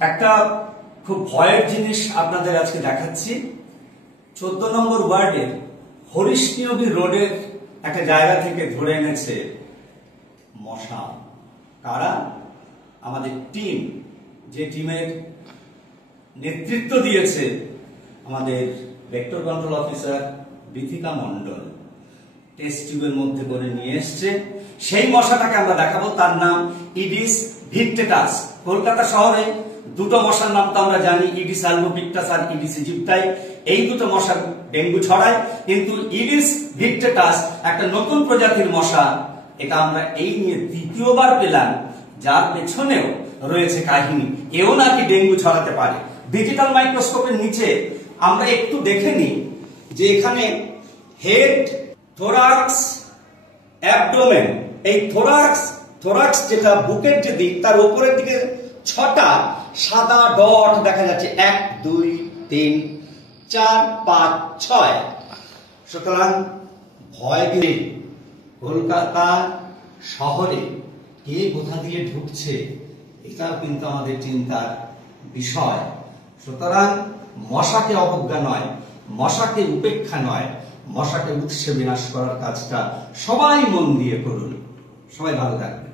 একটা খুব ভয়ের জিনিস আপনাদের আজকে দেখাচ্ছি। 14 নম্বর ওয়ার্ডের হরিশনিয়োগী রোডের একটা জায়গা থেকে ধরে এনেছে মশা। কারা? আমাদের টিম, যে টিমের নেতৃত্ব দিয়েছে আমাদের vector control officer Bithika Mondal, test টিউবের মধ্যে করে নিয়ে এসছে। সেই মশাটাকে আমরা দেখাবো। তার নাম ইডিস ভিক্টেটাস। কলকাতা শহরে দুটো মশার নাম তো আমরা জানি, ইডিস আলবোপিক্টাস আর ইডিস ইজিপ্টাই। এই দুটো মশা ডেঙ্গু ছড়ায়, কিন্তু ইডিস ভিক্টেটাস একটা নতুন প্রজাতির মশা। এটা আমরা এই নিয়ে দ্বিতীয়বার পেলাম, যার পেছনেও রয়েছে কাহিনী। এও নাকি ডেঙ্গু ছড়াতে পারে। ডিজিটাল মাইক্রোস্কোপের নিচে আমরা একটু দেখে নিই যে এখানে হেড, থোরাক্স, অ্যাবডোমেন। এই থোরাক্স যেটা বুকের যে দিক, তার উপরের দিকে 6টা সাদা ডট দেখা যাচ্ছে। 1 2 3 4 5 6। সুতরাং ভয় দিয়ে কলকাতা শহরে কে কোথা দিয়ে ঢুকছে, এটাও কিন্তু আমাদের চিন্তার বিষয়। সুতরাং মশাকে অবজ্ঞা নয়, মশাকে উপেক্ষা নয়, মশাকে উৎসে বিনাশ করার কাজটা সবাই মন দিয়ে করুন। সবাই ভালো থাকবে।